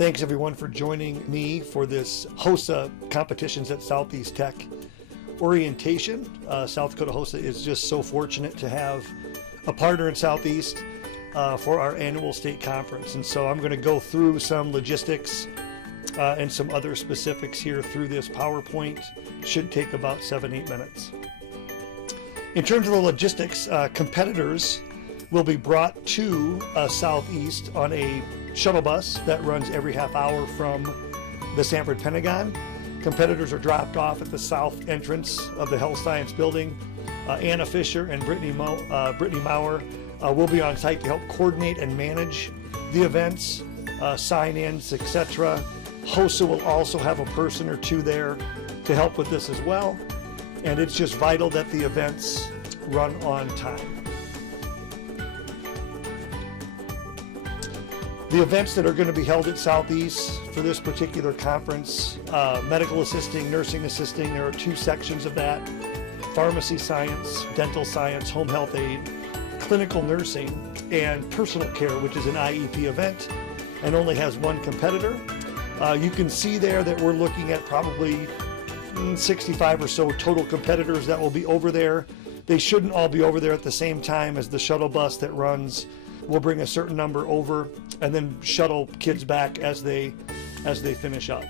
Thanks everyone for joining me for this HOSA Competitions at Southeast Tech orientation. South Dakota HOSA is just so fortunate to have a partner in Southeast for our annual state conference. And so I'm going to go through some logistics and some other specifics here through this PowerPoint. Should take about 7-8 minutes. In terms of the logistics, competitors will be brought to Southeast on a shuttle bus that runs every half hour from the Sanford Pentagon. Competitors are dropped off at the south entrance of the Health Science Building. Anna Fisher and Brittany Maurer will be on site to help coordinate and manage the events, sign-ins, etc. HOSA will also have a person or two there to help with this as well. And it's just vital that the events run on time. The events that are going to be held at Southeast for this particular conference, medical assisting, nursing assisting, there are 2 sections of that: pharmacy science, dental science, home health aid, clinical nursing, and personal care, which is an IEP event and only has 1 competitor. You can see there that we're looking at probably 65 or so total competitors that will be over there. They shouldn't all be over there at the same time, as the shuttle bus that runs will bring a certain number over and then shuttle kids back as they finish up.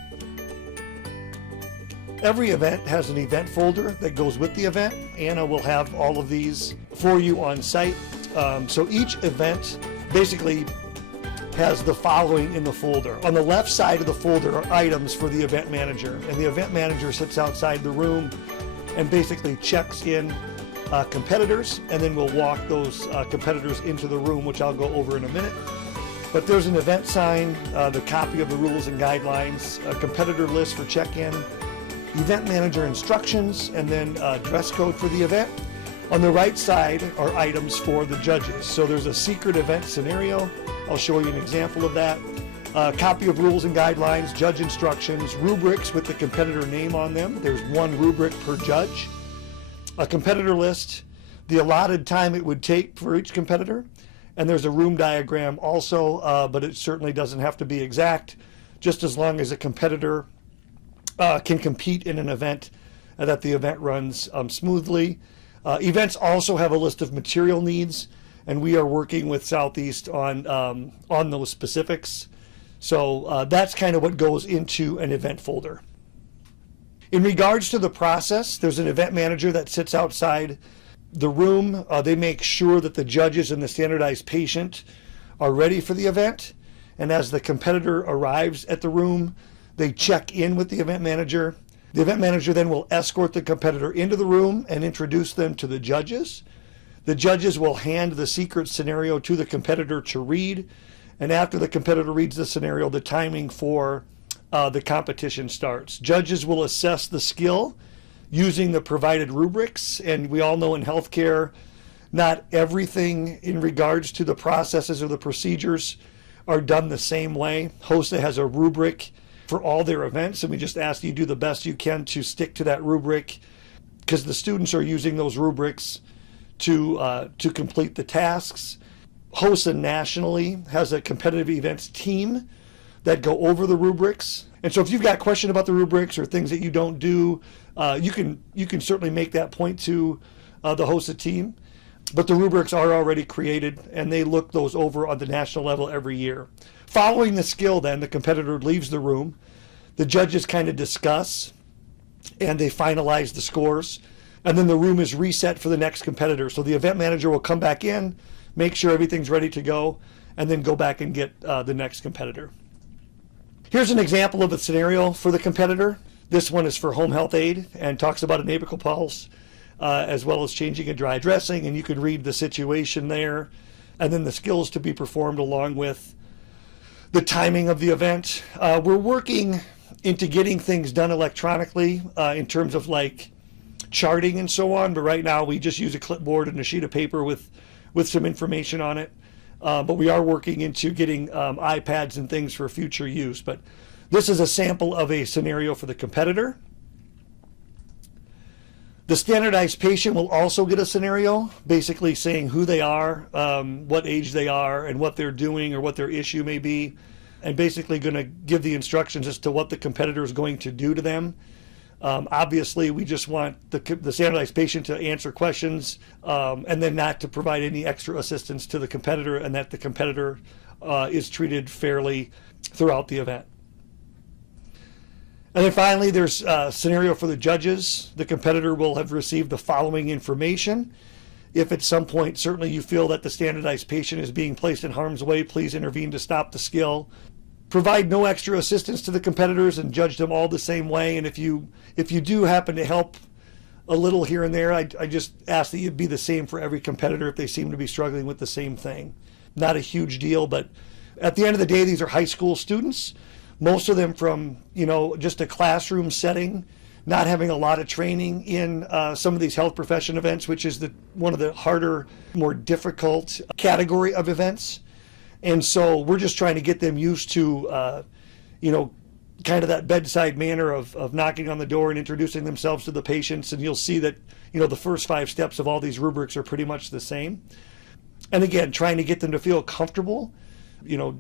Every event has an event folder that goes with the event. Anna will have all of these for you on site. So each event basically has the following in the folder. On the left side of the folder are items for the event manager, and the event manager sits outside the room and basically checks in competitors, and then we'll walk those competitors into the room, which I'll go over in a minute. But there's an event sign, the copy of the rules and guidelines, a competitor list for check-in, event manager instructions, and then dress code for the event. On the right side are items for the judges. So there's a secret event scenario. I'll show you an example of that. Copy of rules and guidelines, judge instructions, rubrics with the competitor name on them. There's 1 rubric per judge. A competitor list, the allotted time it would take for each competitor, and there's a room diagram also, but it certainly doesn't have to be exact, just as long as a competitor can compete in an event that the event runs smoothly. Events also have a list of material needs, and we are working with Southeast on those specifics. So that's kind of what goes into an event folder. In regards to the process, there's an event manager that sits outside the room. They make sure that the judges and the standardized patient are ready for the event. And as the competitor arrives at the room, they check in with the event manager. The event manager then will escort the competitor into the room and introduce them to the judges. The judges will hand the secret scenario to the competitor to read. And after the competitor reads the scenario, the timing for the competition starts. Judges will assess the skill using the provided rubrics, and we all know in healthcare, not everything in regards to the processes or the procedures are done the same way. HOSA has a rubric for all their events, and we just ask you do the best you can to stick to that rubric, because the students are using those rubrics to complete the tasks. HOSA nationally has a competitive events team that go over the rubrics. And so if you've got a question about the rubrics or things that you don't do, you can certainly make that point to the HOSA team. But the rubrics are already created, and they look those over on the national level every year. Following the skill then, the competitor leaves the room. The judges kind of discuss, and they finalize the scores. And then the room is reset for the next competitor. So the event manager will come back in, make sure everything's ready to go, and then go back and get the next competitor. Here's an example of a scenario for the competitor. This one is for home health aid and talks about a apical pulse, as well as changing a dry dressing, and you can read the situation there, and then the skills to be performed along with the timing of the event. We're working into getting things done electronically in terms of like charting and so on, but right now we just use a clipboard and a sheet of paper with some information on it. But we are working into getting iPads and things for future use. But this is a sample of a scenario for the competitor. The standardized patient will also get a scenario, basically saying who they are, what age they are, and what they're doing or what their issue may be. and basically going to give the instructions as to what the competitor is going to do to them. Obviously, we just want the standardized patient to answer questions and then not to provide any extra assistance to the competitor, and that the competitor is treated fairly throughout the event. And then finally, there's a scenario for the judges. The competitor will have received the following information. If at some point, certainly you feel that the standardized patient is being placed in harm's way, please intervene to stop the skill. Provide no extra assistance to the competitors and judge them all the same way. And if you do happen to help a little here and there, I just ask that you be the same for every competitor if they seem to be struggling with the same thing. Not a huge deal, but at the end of the day, these are high school students. Most of them from, just a classroom setting, not having a lot of training in some of these health profession events, which is one of the harder, more difficult category of events. And so we're just trying to get them used to, kind of that bedside manner of knocking on the door and introducing themselves to the patients. And you'll see that, the first 5 steps of all these rubrics are pretty much the same. And again, trying to get them to feel comfortable,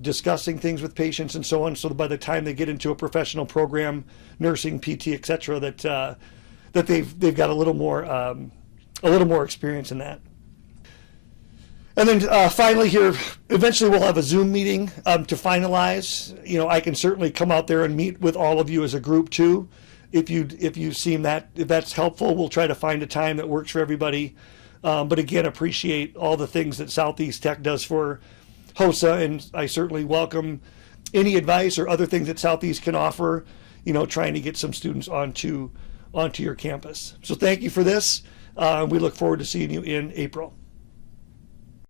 discussing things with patients and so on, so that by the time they get into a professional program, nursing, PT, etc., that they've got a little more experience in that. And then finally here, eventually we'll have a Zoom meeting to finalize. I can certainly come out there and meet with all of you as a group too. If that's helpful, we'll try to find a time that works for everybody. But again, appreciate all the things that Southeast Tech does for HOSA, and I certainly welcome any advice or other things that Southeast can offer, trying to get some students onto your campus. So thank you for this. We look forward to seeing you in April.